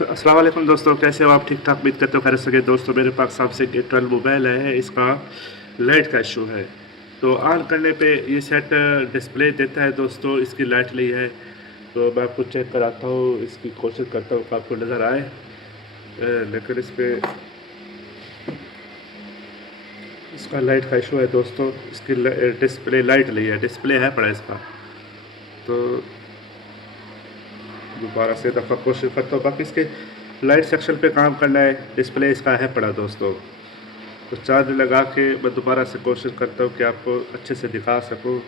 अस्सलाम वालेकुम दोस्तों, कैसे हो आप? ठीक ठाक उम्मीद करते हो खैर से दोस्तों। मेरे पास सैमसंग A12 मोबाइल है, इसका लाइट का इशू है। तो ऑन करने पे ये सेट डिस्प्ले देता है दोस्तों, इसकी लाइट नहीं है। तो मैं आपको चेक कराता हूँ, इसकी कोशिश करता हूँ कि आपको नज़र आए। लेकिन इस पे इसका लाइट का इशू है दोस्तों, इसकी डिस्प्ले लाइट नहीं है, डिस्प्ले है पड़ा इसका। तो दोबारा से दफ़ा कोशिश करता हूँ। बाकी इसके लाइट सेक्शन पे काम करना है, डिस्प्ले इसका है पड़ा दोस्तों। तो चार्ज लगा के मैं दोबारा से कोशिश करता हूँ कि आपको अच्छे से दिखा सकूँ।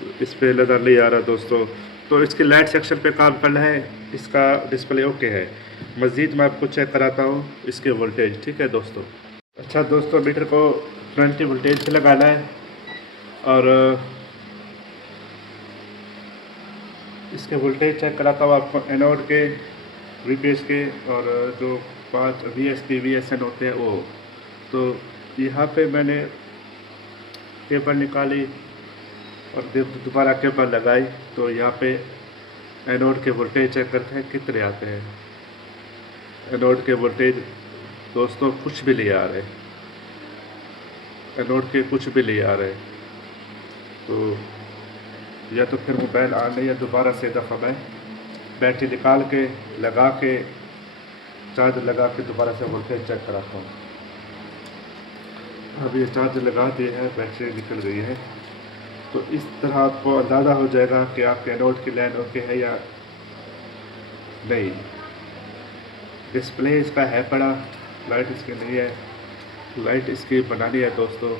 तो इस पे नज़र नहीं आ रहा दोस्तों। तो इसके लाइट सेक्शन पे काम करना है, इसका डिस्प्ले ओके है। मज़ीद मैं आपको चेक कराता हूँ इसके वोल्टेज, ठीक है दोस्तों। अच्छा दोस्तों, मीटर को 20 वोल्टेज पे लगाना है और इसके वोल्टेज चेक कराता हूँ आपको एनोड के, वीपीएस के और जो 5 वीएसपी वीएसएन होते हैं वो। तो यहाँ पे मैंने केबल निकाली और दोबारा केबल लगाई। तो यहाँ पे एनोड के वोल्टेज चेक करते हैं कितने आते हैं। एनोड के वोल्टेज दोस्तों कुछ भी नहीं आ रहे, एनोड के कुछ भी नहीं आ रहे। तो या तो फिर मोबाइल ऑन है या दोबारा से दफ़ा मैं बैटरी निकाल के लगा के चार्ज लगा के दोबारा से वोल्टेज चेक कराता हूँ। अब ये चार्ज लगा दिए है, बैटरी निकल गई है। तो इस तरह आपको अंदाज़ा हो जाएगा कि आपके एनोड की लाइन ओके है या नहीं। डिस्प्ले इसका है पड़ा, लाइट इसकी नहीं है, लाइट इसकी बनानी है दोस्तों।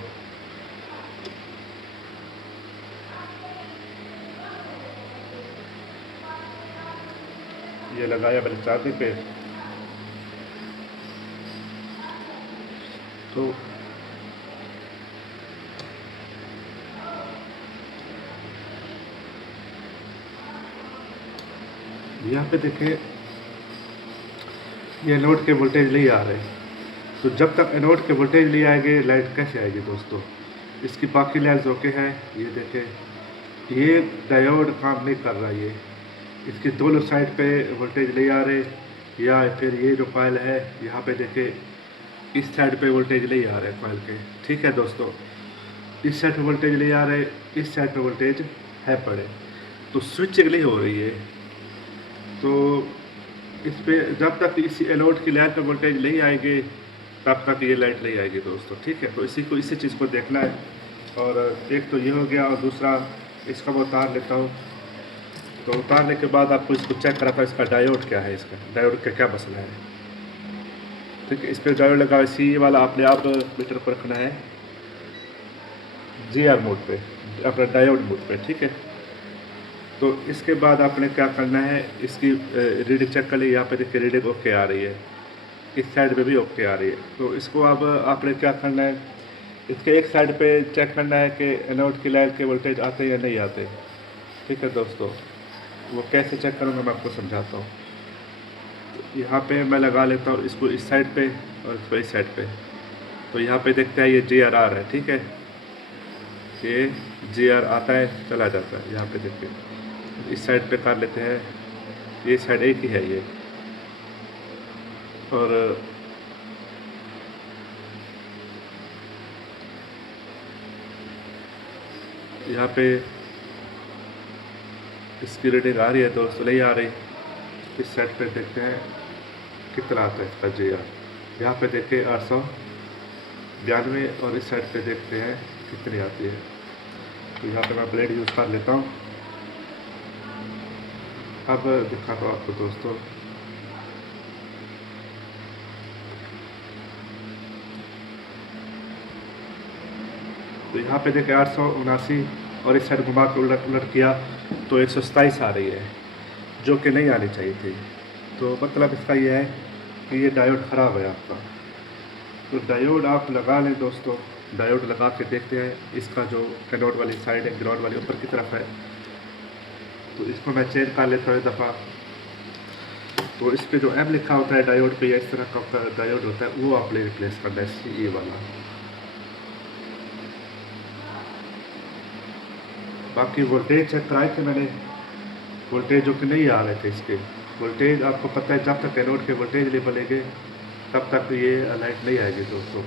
ये लगाया मैंने चार्जिंग पे। तो यहाँ पे देखें, ये एनोड के वोल्टेज नहीं आ रहे। तो जब तक एनोड के वोल्टेज नहीं आएंगे लाइट कैसे आएगी दोस्तों। इसकी बाकी लाइन्स ओके है। ये देखें, ये डायोड काम नहीं कर रहा। ये इसकी दोनों साइड पे वोल्टेज नहीं आ रहे, या फिर ये जो कॉइल है यहाँ पे देखें, इस साइड पे वोल्टेज नहीं आ रहे कॉइल के, ठीक है दोस्तों। इस साइड पे वोल्टेज नहीं आ रहे, इस साइड पे वोल्टेज है पड़े। तो स्विचिंग नहीं हो रही है। तो इस पे जब तक इसी एनोड की लाइन पे वोल्टेज नहीं आएंगे तब तक ये लाइट नहीं आएगी दोस्तों, ठीक है। तो इसी चीज़ को देखना है। और एक तो ये हो गया, और दूसरा इसका मैं उतार लेता हूँ। तो उतारने के बाद आपको इसको चेक करा था, इसका डायोड क्या है, इसका डायोड का क्या मसला है, ठीक है। इस पर डायोड लगा, इसी वाला आपने आप मीटर पर रखना है GR मोड पे, अपना डायोड मोड पे, ठीक है। तो इसके बाद आपने क्या करना है, इसकी रीडिंग चेक कर ली। यहाँ पे देखिए रीडिंग ओके आ रही है, इस साइड पे भी ओके आ रही है। तो इसको अब आपने क्या करना है, इसके एक साइड पे चेक करना है कि एनोड की लाइन के वोल्टेज आते या नहीं आते, ठीक है दोस्तों। वो कैसे चेक करूँगा मैं आपको समझाता हूँ। तो यहाँ पे मैं लगा लेता हूँ इसको इस साइड पे और इसको इस साइड पे। तो यहाँ पे देखते हैं ये GR है, ठीक है। ये GR आता है चला जाता है। यहाँ पे देखिए इस साइड पे कर लेते हैं, ये साइड एक ही है ये। और यहाँ पे इसकी रीडिंग आ रही है दोस्तों, नहीं आ रही। इस साइड पे देखते हैं कितना आता है इसका GR। यहाँ पे देखिए 892, और इस साइड पे देखते हैं कितनी आती है। तो यहाँ पे मैं ब्लेड यूज़ कर लेता हूँ। अब दिखाता हूँ आपको दोस्तों। तो यहाँ पे देखिए 879, और इस साइड घुमा के उलट उलट किया तो 127 आ रही है, जो कि नहीं आनी चाहिए थी। तो मतलब इसका ये है कि ये डायोड ख़राब है आपका। तो डायोड आप लगा लें दोस्तों, डायोड लगा के देखते हैं इसका जो एनोड वाली साइड है, ग्राउंड वाली ऊपर की तरफ है। तो इसको मैं चेंज कर लेता हूँ एक दफ़ा। तो इस पर जो M लिखा होता है डायोड पे, या इस तरह का डायोड होता है, वो आपने रिप्लेस करना है, CE वाला। बाकी वोल्टेज चेक कराए थे मैंने, वोल्टेज जो कि नहीं आ रहे थे इसके। वोल्टेज आपको पता है जब तक एनोड के वोल्टेज नहीं बनेंगे तब तक ये लाइट नहीं आएगी दोस्तों।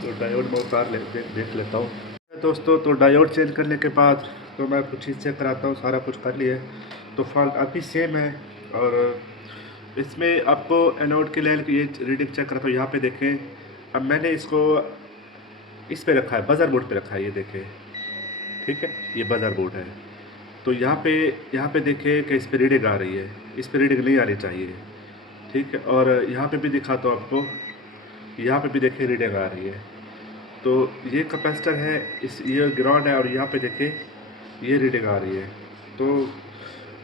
तो डायोड मैं उतार देख लेता हूँ दोस्तों। तो डायोड चेंज करने के बाद तो मैं कुछ चीज़ चेक कराता हूँ, सारा कुछ कर लिया है। तो फॉल्ट अभी सेम है। और इसमें आपको एनोड के लाइन की ये रीडिंग चेक कराता हूँ। यहाँ पे देखें, अब मैंने इसको इस पे रखा है, बजर बोर्ड पे रखा है, ये देखें, ठीक है, ये बजर बोर्ड है। तो यहाँ पे देखिए कि इस पर रीडिंग आ रही है, इस पर रीडिंग नहीं आनी चाहिए, ठीक है। और यहाँ पे भी दिखाता हूँ आपको, यहाँ पे भी देखिए रीडिंग आ रही है। तो ये कैपेसिटर है, ये ग्राउंड है, और यहाँ पे देखिए ये रीडिंग आ रही है। तो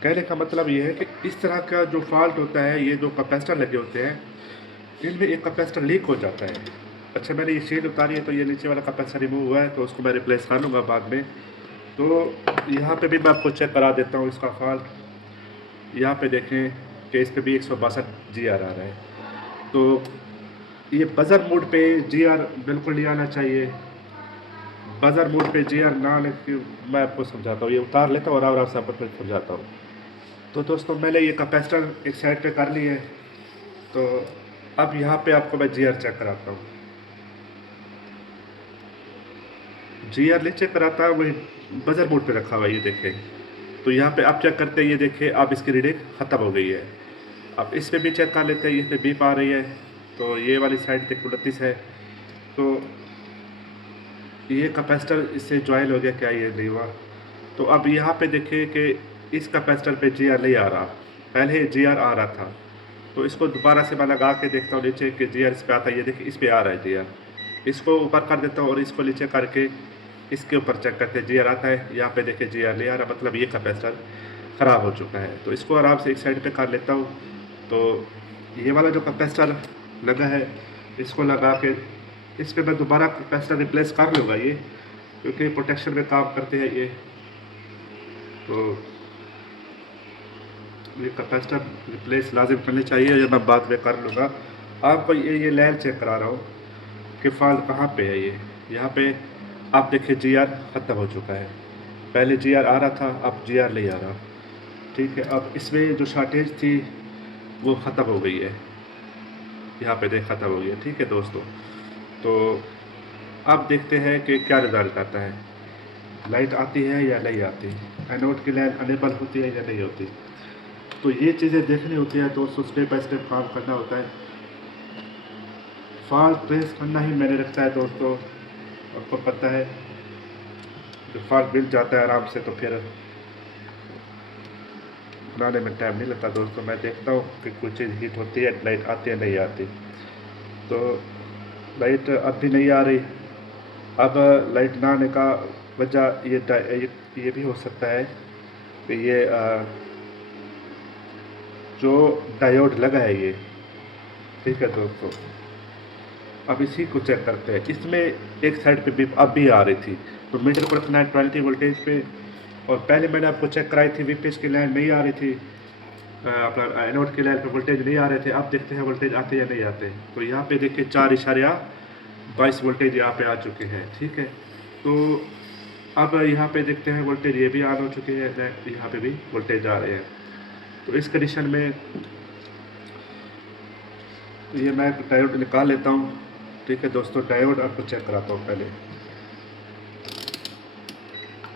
कहने का मतलब ये है कि इस तरह का जो फॉल्ट होता है, ये जो कैपेसिटर लगे होते हैं इनमें एक कैपेसिटर लीक हो जाता है। अच्छा, मैंने ये शीट उतारी है, तो ये नीचे वाला कैपेसिटर रिमूव हुआ है, तो उसको मैं रिप्लेस कर लूँगा बाद में। तो यहाँ पे भी मैं आपको चेक करा देता हूँ इसका फॉल्ट। यहाँ पे देखें कि इस पर भी 162 GR आ रहा है। तो ये बजर मोड पे GR बिल्कुल नहीं आना चाहिए। बजर मोड पे GR ना आने की मैं आपको समझाता हूँ, ये उतार लेता हूँ और आराम से आपको समझाता हूँ। तो दोस्तों मैंने ये कैपेसिटर एक साइड पे कर ली है। तो अब यहाँ पे आपको मैं GR चेक कराता हूँ। GR नहीं चेक कराता, वही बजर मोड पे रखा हुआ है, ये देखें। तो यहाँ पे आप चेक करते हैं, ये देखें, अब इसकी रीडिंग ख़त्म हो गई है। अब इस पे भी चेक कर लेते हैं, इस पे बीप आ रही है। तो ये वाली साइड तक 29 है। तो ये कैपेसिटर इससे ज्वाइन हो गया क्या, ये नहीं हुआ। तो अब यहाँ पे देखें कि इस कैपेसिटर पे GR नहीं आ रहा, पहले GR आ रहा था। तो इसको दोबारा से मैं लगा के देखता हूँ नीचे कि GR इस पे आता है, ये देखिए इस पे आ रहा है GR। इसको ऊपर कर देता हूँ और इसको नीचे करके इसके ऊपर चेक करते हैं, GR आता है। यहाँ पे देखिए GR नहीं आ रहा, मतलब ये कैपेसिटर ख़राब हो चुका है। तो इसको आराम से एक साइड पे कर लेता हूँ। तो ये वाला जो कैपेसिटर लगा है, इसको लगा के इस पर मैं दोबारा कैपेसिटर रिप्लेस कर लूँगा ये, क्योंकि प्रोटेक्शन में काम करते हैं ये। तो ये कैपेसिटर रिप्लेस लाजिम करनी चाहिए, ये मैं बाद में कर लूँगा। आपको ये लाइन चेक करा रहा हूँ कि फॉल्ट कहाँ पे है। ये यहाँ पे आप देखिए GR ख़त्म हो चुका है। पहले GR आ रहा था, अब GR नहीं आ रहा, ठीक है। अब इसमें जो शॉर्टेज थी वो ख़त्म हो गई है, यहाँ पे देख ख़त्म हो गई है, ठीक है दोस्तों। तो अब देखते हैं कि क्या रिज़ल्ट आता है, लाइट आती है या नहीं आती, एनोड की लाइन अनेबल होती है या नहीं होती। तो ये चीज़ें देखनी होती है दोस्तों, स्टेप बाय स्टेप काम करना होता है। फॉल्ट ट्रेस करना ही मैंने रखता है दोस्तों, आपको पता है। जो फॉल्ट मिल जाता है आराम से, तो फिर बनाने में टाइम नहीं लगता दोस्तों। मैं देखता हूँ कि कुछ चीज़ हीट होती है, लाइट आती है नहीं आती। तो लाइट अब भी नहीं आ रही। अब लाइट ना आने का वजह ये भी हो सकता है कि ये जो डायोड लगा है ये, ठीक है दोस्तों। अब इसी को चेक करते हैं। इसमें एक साइड पे बीप अब भी आ रही थी, तो मीटर को रखना है 20 वोल्टेज पे। और पहले मैंने आपको चेक कराई थी, वीपीएस की लाइन नहीं आ रही थी, अपना एनोड की लाइन पे वोल्टेज नहीं आ रहे थे। अब देखते हैं वोल्टेज आते या नहीं आते। तो यहाँ पे देखिए 4.22 वोल्टेज यहाँ पे आ चुके हैं, ठीक है। तो अब यहाँ पे देखते हैं वोल्टेज ये भी ऑन हो चुके हैं, यहाँ पे भी वोल्टेज आ रहे हैं। तो इस कंडीशन में तो ये मैं डायोड निकाल लेता हूँ, ठीक है दोस्तों। डायोड आपको चेक कराता हूँ पहले।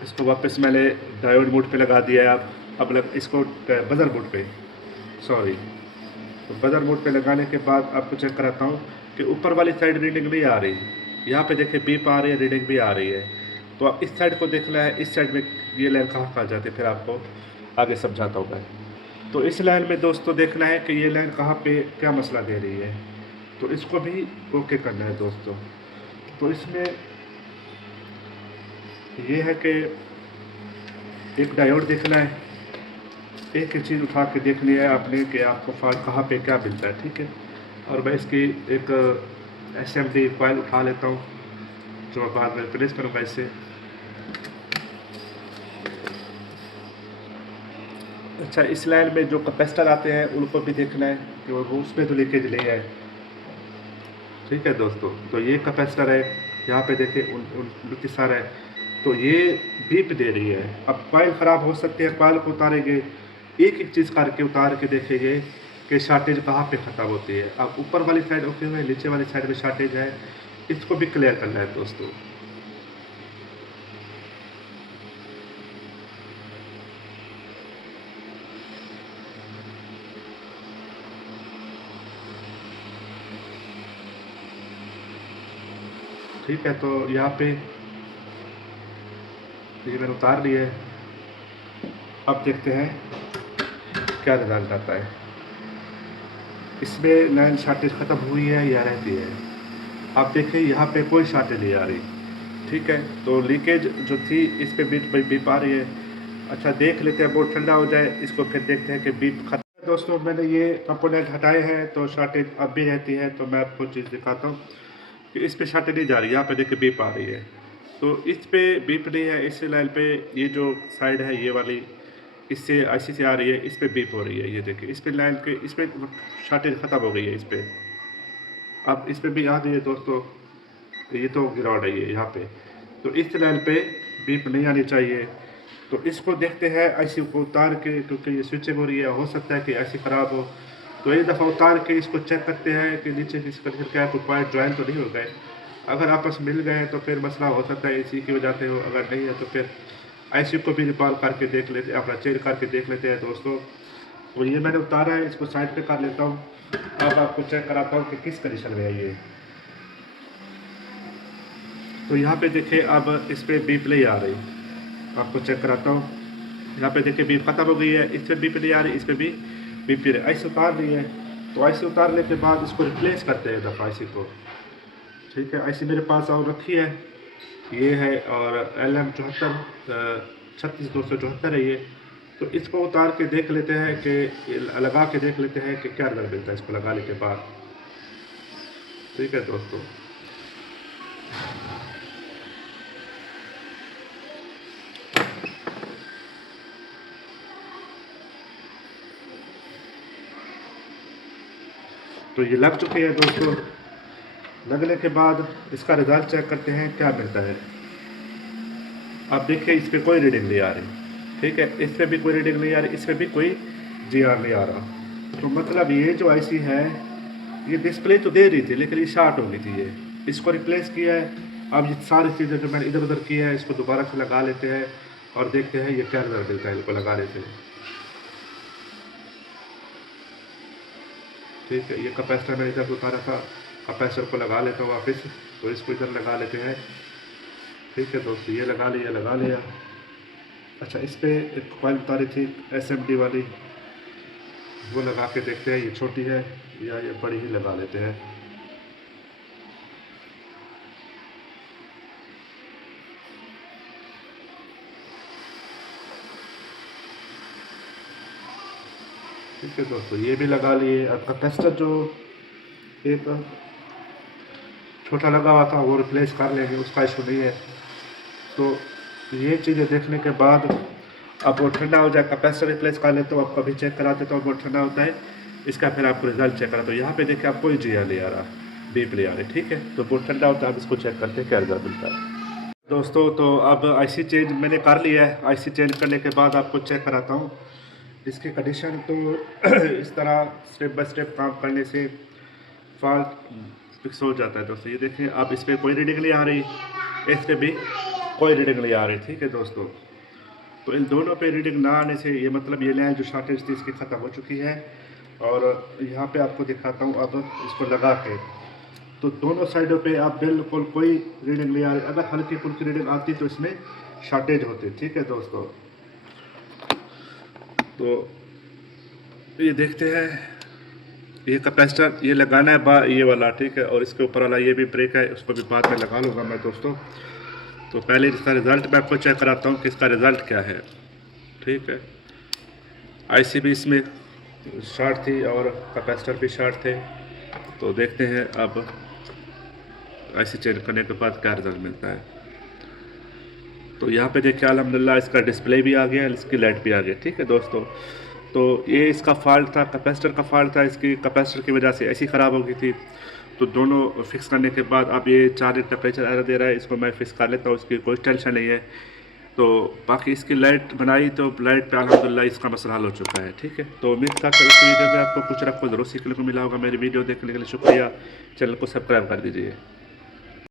इसको वापस मैंने डायोड मोड पे लगा दिया है। आप अब इसको बजर मोड पे, सॉरी, तो बजर मोड पे लगाने के बाद आपको चेक कराता हूँ कि ऊपर वाली साइड रीडिंग नहीं आ रही। यहाँ पे देखिए बीप आ रही है, रीडिंग भी आ रही है। तो आप इस साइड को देखना है, इस साइड में ये लाइन कहाँ जाती है, फिर आपको आगे समझाता हूँ मैं। तो इस लाइन में दोस्तों देखना है कि ये लाइन कहाँ पे क्या मसला दे रही है, तो इसको भी ओके करना है दोस्तों। तो इसमें ये है कि एक डायोड देखना है, एक चीज़ उठा के देखनी है आपने कि आपको फॉल्ट कहाँ पे क्या मिलता है, ठीक है। और मैं इसकी एक SMD कॉइल उठा लेता हूँ, जो बाद में रिप्लेस करूँगा इससे। अच्छा, इस लाइन में जो कैपेसिटर आते हैं उनको भी देखना है कि वो उसमें तो लीकेज नहीं है, ठीक है दोस्तों। तो ये कैपेसिटर है, यहाँ पे देखिए 29 आ रहा है। तो ये बीप दे रही है। अब कॉइल ख़राब हो सकती है, कॉइल को उतारेंगे, एक एक चीज़ करके उतार के देखेंगे कि शार्टेज कहाँ पे ख़त्म होती है। अब ऊपर वाली साइड ओके हुआ है, नीचे वाली साइड में शार्टेज है, इसको भी क्लियर करना है दोस्तों। ठीक है, तो यहाँ पे ये मैंने उतार लिया है। अब देखते हैं क्या रिजल्ट आता है। इसमें लाइन शार्टेज ख़त्म हुई है या रहती है। आप देखें यहाँ पे कोई शार्टेज नहीं आ रही। ठीक है, तो लीकेज जो थी इस पर बीप आ रही है। अच्छा, देख लेते हैं, बहुत ठंडा हो जाए इसको, फिर देखते हैं कि बीप खत्म। दोस्तों, मैंने ये कंपोनेंट हटाए हैं तो शार्टेज अब भी रहती है। तो मैं आपको चीज़ दिखाता हूँ कि इस पे शार्टेज नहीं जा रही। यहाँ पे देखिए बीप आ रही है, तो इस पे बीप नहीं है। इस लाइन पे ये जो साइड है ये वाली, इससे आईसी से आ रही है, इस पे बीप हो रही है। ये देखिए इस पे लाइन के, इस पे शार्टेज ख़त्म हो गई है इस पे। अब इस पे भी आ रही है दोस्तों, ये तो गिरावट है ये यहाँ पे। तो इस लाइन पे बीप नहीं आनी चाहिए। तो इसको देखते हैं आईसी को उतार के, क्योंकि ये स्विचिंग हो रही है, हो सकता है कि आईसी ख़राब हो। तो एक दफ़ा उतार के इसको चेक करते हैं कि नीचे किस कंडीशन क्या है, कोई पॉइंट ज्वाइन तो नहीं हो गए। अगर आपस मिल गए तो फिर मसला हो सकता है इसी की वजह से हो, अगर नहीं है तो फिर आईसी को भी रिकॉल करके देख लेते हैं, अपना चेक करके देख लेते हैं दोस्तों। तो ये मैंने उतारा है, इसको साइड पे कर लेता हूँ। अब आपको चेक कराता हूँ कि किस कंडीशन में है ये। तो यहाँ पे देखिए अब इस पर बीप नहीं आ रही, आपको चेक कराता हूँ। यहाँ पे देखिए बीप खत्म हो गई है, इस पर बीप नहीं आ रही, इस पर भी बीप नहीं। आईसी उतार ली है, तो आईसी उतारने के बाद इसको रिप्लेस करते हैं दफ़ा आईसी को। ठीक है, आईसी मेरे पास और रखी है, ये है, और LM74 36-274 है ये। तो इसको उतार के देख लेते हैं कि लगा के देख लेते हैं कि क्या रिजल्ट मिलता है इसको लगाने के बाद। ठीक है दोस्तों, तो ये लग चुके हैं दोस्तों। लगने के बाद इसका रिजल्ट चेक करते हैं क्या मिलता है। आप देखिए इस पर कोई रीडिंग नहीं आ रही। ठीक है, इस पर भी कोई रीडिंग नहीं आ रही, इस पर भी कोई GR नहीं आ रहा। तो मतलब ये जो आईसी है ये डिस्प्ले तो दे रही थी, लेकिन ये शार्ट हो गई थी। ये इसको रिप्लेस किया है। अब ये सारी चीज़ें जो मैंने इधर उधर की है इसको दोबारा से लगा लेते हैं और देखते हैं ये क्या रिजल्ट मिलता है इनको लगाने से। ठीक है, ये कैपेसिटर मैंने इधर उतारा था, कैपेसिटर को लगा लेता हूँ वापस। तो इसको इधर लगा लेते हैं। ठीक है दोस्तों, ये लगा लिया। अच्छा, इस पर एक कॉइल उतारी थी SMD वाली, वो लगा के देखते हैं ये छोटी है या ये बड़ी ही लगा लेते हैं। ठीक है दोस्तों, ये भी लगा लिए। अब कैपेसिटर जो एक छोटा लगा हुआ था वो रिप्लेस कर लेंगे, उसका इशू नहीं है। तो ये चीज़ें देखने के बाद अब वो ठंडा हो जाए, कैपेसिटर रिप्लेस कर लेते हो, आप कभी चेक कराते तो बहुत ठंडा होता है इसका, फिर आपको रिजल्ट चेक करा। तो यहाँ पे देखिए आप कोई GR नहीं आ रहा, बीप नहीं आ रही। ठीक है, तो बहुत ठंडा होता है, आप इसको चेक करते हैं क्या रिजल्ट मिलता है दोस्तों। तो अब आईसी चेंज मैंने कर लिया है। आईसी चेंज करने के बाद आपको चेक कराता हूँ इसकी कंडीशन। तो इस तरह स्टेप बाय स्टेप काम करने से फॉल्ट फिक्स हो जाता है दोस्तों। ये देखें, अब इस पर कोई रीडिंग नहीं आ रही, इस पर भी कोई रीडिंग नहीं आ रही। ठीक है दोस्तों, तो इन दोनों पे रीडिंग ना आने से ये मतलब ये लाइन जो शॉर्टेज थी इसकी ख़त्म हो चुकी है। और यहाँ पे आपको दिखाता हूँ अब इसको लगा के, तो दोनों साइडों पे आप बिल्कुल कोई रीडिंग नहीं आ रही। अगर हल्की फुल्की रीडिंग आती तो इसमें शॉर्टेज होती। ठीक है दोस्तों, तो ये देखते हैं, ये कैपेसिटर ये लगाना है ये वाला। ठीक है, और इसके ऊपर वाला ये भी ब्रेक है, उसको भी बाद में लगा लूँगा मैं दोस्तों। तो पहले इसका रिज़ल्ट मैं आपको चेक कराता हूँ कि इसका रिज़ल्ट क्या है। ठीक है, आईसी भी इसमें शॉर्ट थी और कैपेसिटर भी शॉर्ट थे। तो देखते हैं अब आईसी चेंज करने के बाद क्या रिज़ल्ट मिलता है। तो यहाँ पे देखिए अल्हम्दुलिल्लाह इसका डिस्प्ले भी आ गया, इसकी लाइट भी आ गई। ठीक है दोस्तों, तो ये इसका फॉल्ट था, कैपेसिटर का फॉल्ट था। इसकी कैपेसिटर की वजह से ऐसी ख़राब हो गई थी। तो दोनों फिक्स करने के बाद अब ये 4 लीटर प्रेशर एरर दे रहा है, इसको मैं फिक्स कर लेता हूँ, इसकी कोई टेंशन नहीं है। तो बाकी इसकी लाइट बनाई तो लाइट पे अल्हम्दुलिल्लाह इसका मसला हल हो चुका है। ठीक है, तो उम्मीद करता हूँ इस वीडियो में आपको कुछ रखो ज़रूर सीखने को मिला होगा। मेरी वीडियो देखने के लिए शुक्रिया। चैनल को सब्सक्राइब कर दीजिए।